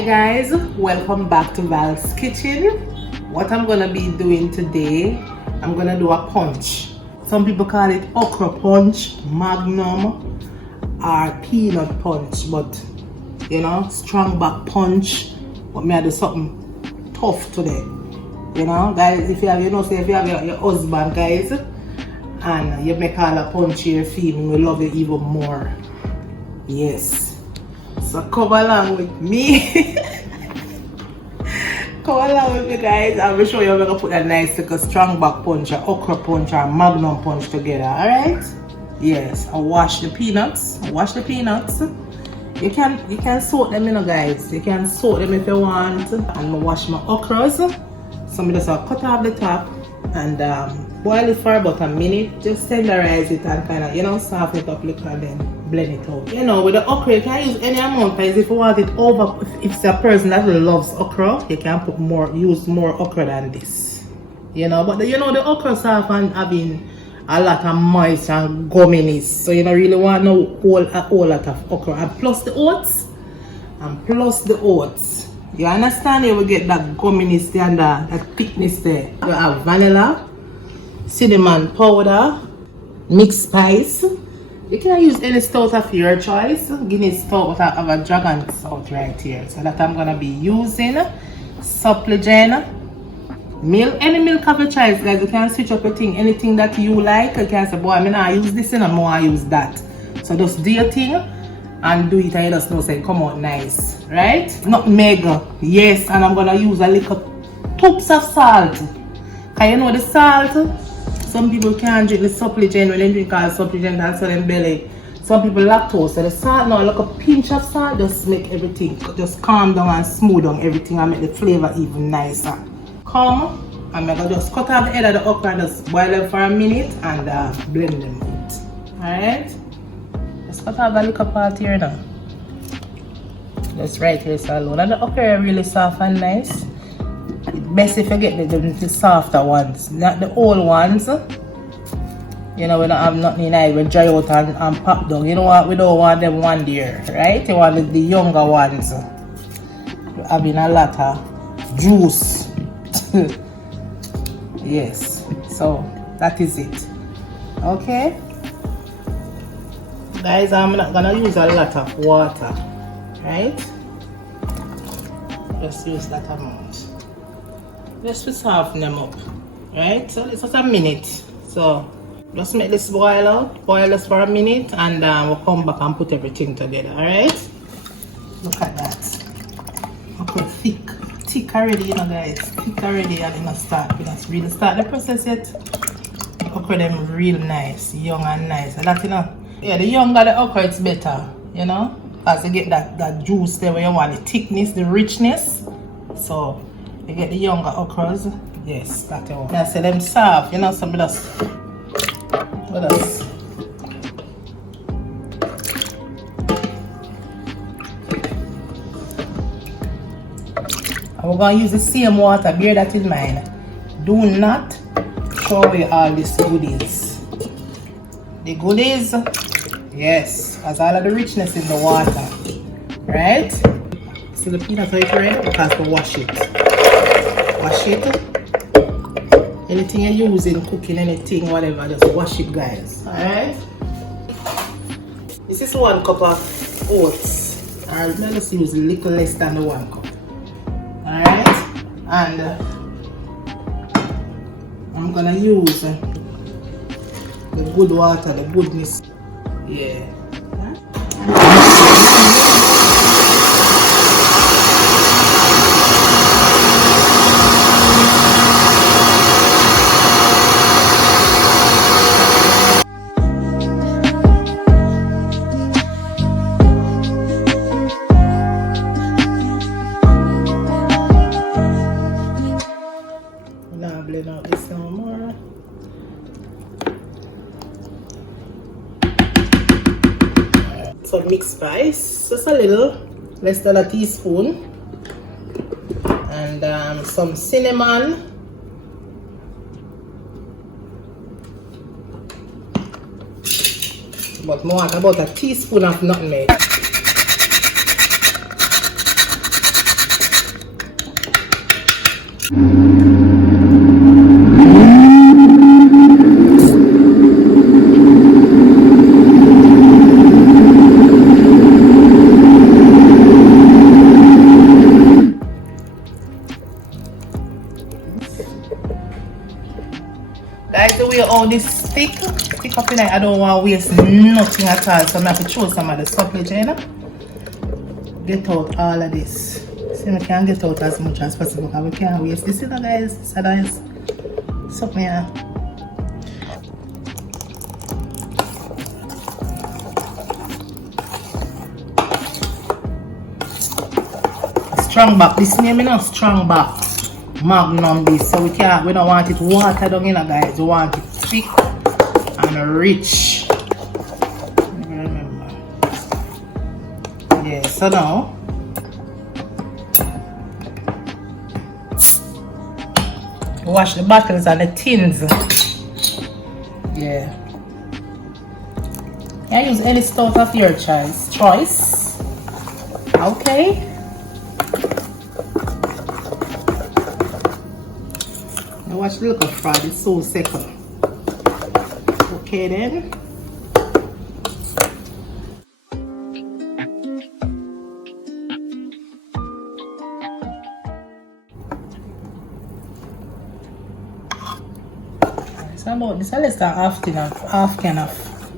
Hi guys, welcome back to Val's Kitchen. What I'm gonna be doing today, I'm gonna do a punch. Some people call it okra punch, magnum, or peanut punch, but you know, strong back punch. But me I do something tough today. You know, guys, if you have your husband, guys, and you make all a punch your female, we love you even more. Yes. So come along with me. Come along with me, guys. I will show you how we're gonna put a nice little strong back punch, or okra punch, or magnum punch together. Alright? Yes. I wash the peanuts. You can soak them, you know, guys. You can soak them if you want. And I wash my okras. So I just cut off the top and boil it for about a minute. Just tenderize it and kind of, you know, soften it up a little and then blend it out. You know, with the okra, you can use any amount, guys. If you want it over, if it's a person that loves okra, you can use more okra than this. You know, but you know, the okra soft and having a lot of moist and gumminess, so you don't really want a whole lot of okra. And plus the oats. You understand? You will get that gumminess there and that thickness there. You have vanilla, cinnamon powder, mixed spice. You can use any stout of your choice. Guinness stout, but I have a dragon stout right here. So that I'm gonna be using supplegen milk, any milk of your choice, guys. You can switch up your thing, anything that you like. You can say, boy, I mean, I use this and I use that. So just do your thing and do it and you just know say come out nice, right? Not mega, yes. And I'm gonna use a little tubs of salt. Can you know the salt? Some people can't drink the supplegen when they drink all supplegen and so them belly. Some people lactose, so the salt now, like a pinch of salt, just make everything, just calm down and smooth down everything and make the flavor even nicer. Come, I'm gonna just cut off the head of the okra and just boil them for a minute and blend them out. Alright? Just cut off a little part here now. Just right here so alone. And the okra are really soft and nice. It's best if you get the softer ones, not the old ones. You know, we don't have nothing in it, we dry out and pop down. You know what? We don't want them one there, right? You want the younger ones. Having a lot of juice. Yes, so that is it. Okay, guys, I'm not gonna use a lot of water, right? Just use that amount. Just to soften them up, right? So it's just a minute. So just make this boil out. Boil this for a minute, and we'll come back and put everything together. All right? Look at that. Okay, thick already, you know, guys. Thick already, and we don't really start the process yet. Okra them real nice, young and nice. And that, you know, yeah, the younger the okra, it's better, you know, because you get that juice there where you want the thickness, the richness. So you get the younger okras. Yes, that's the one. I say them soft, you know, some of us. What else? And we're going to use the same water. Bear that in mind. Do not throw away all these goodies. The goodies, yes, has all of the richness in the water. Right? So the peanut is ready because to wash it. Wash it. Anything you use in cooking, anything, whatever, just wash it, guys. Alright? This is 1 cup of oats. Alright, let's use a little less than the 1 cup. Alright? And I'm gonna use the good water, the goodness. Yeah. Now blend out this some more. Some mixed spice, just a little, less than a teaspoon, and some cinnamon, but more about a teaspoon of nutmeg. Guys, the way all this stick up in there, I don't want to waste nothing at all. So I'm going to throw some of the supplement, you know? Get out all of this. See, we can get out as much as possible because we can't waste this, you know, guys. So that's something here. Strong back. This name, you know, strong back. Magnum this, so we don't want it watered down, you know, guys. We want it thick and rich. Remember. Yeah, so now wash the bottles and the tins. Yeah. You can use any stout of your choice. Okay. Watch the look of fraud, it's so second. Okay then. So about this, less than half can of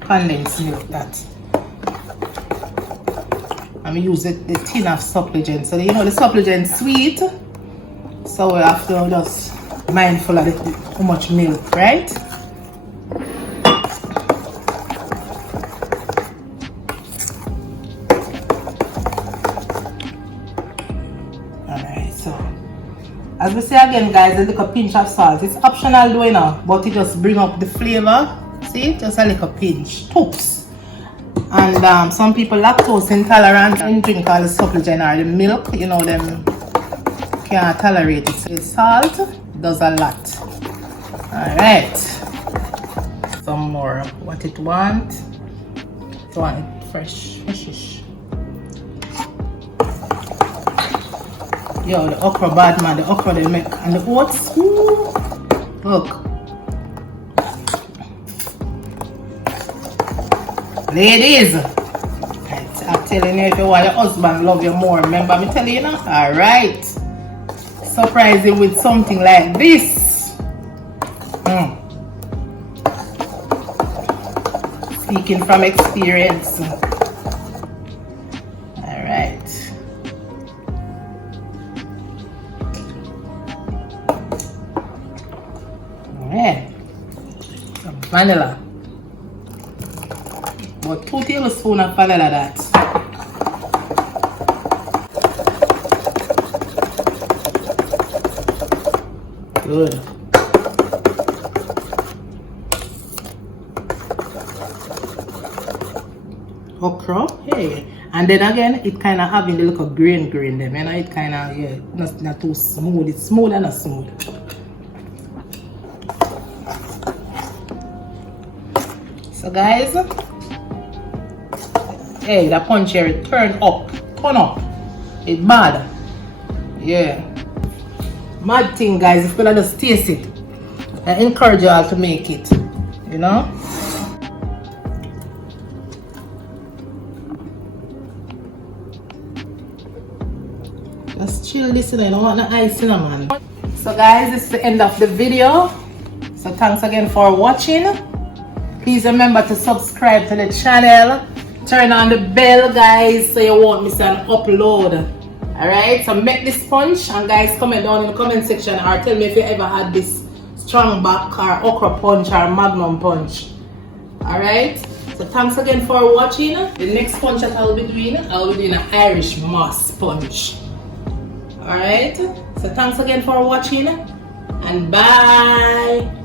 condensed milk that. I'm use the tin of supplement. So you know the supplement sweet. So we have to just mindful of how much milk, right? Alright, so as we say again, guys, a little pinch of salt. It's optional though, you know, but it just bring up the flavor. See, just a little pinch, toops. And some people lactose intolerant and drink all the supplement or the milk, you know, them can't tolerate it. So salt does a lot. Alright, some more. What it want? It want it freshish. Yo, the okra bad man. The okra they make and the oats. Ooh, look, ladies. I'm telling you, if you want your husband love you more, remember me telling you now. Alright. Surprise him with something like this. Speaking from experience. Alright. Alright. Some vanilla. About 2 tablespoons of vanilla that. Good. Okra, hey, and then again, it kind of having the little grain them, you know, it kind of, yeah, not too smooth, it's smooth and not smooth. So guys, hey, the punch here, it turn up, it's bad, yeah. Mad thing, guys, if you just taste it, I encourage you all to make it, you know. Just chill this, I don't want no ice in it, man. So guys, this is the end of the video. So thanks again for watching. Please remember to subscribe to the channel. Turn on the bell, guys, so you won't miss an upload. Alright, so make this punch, and guys, comment down in the comment section or tell me if you ever had this strong back or okra punch or magnum punch. Alright, so thanks again for watching. The next punch that I'll be doing an Irish moss punch. Alright, so thanks again for watching and bye.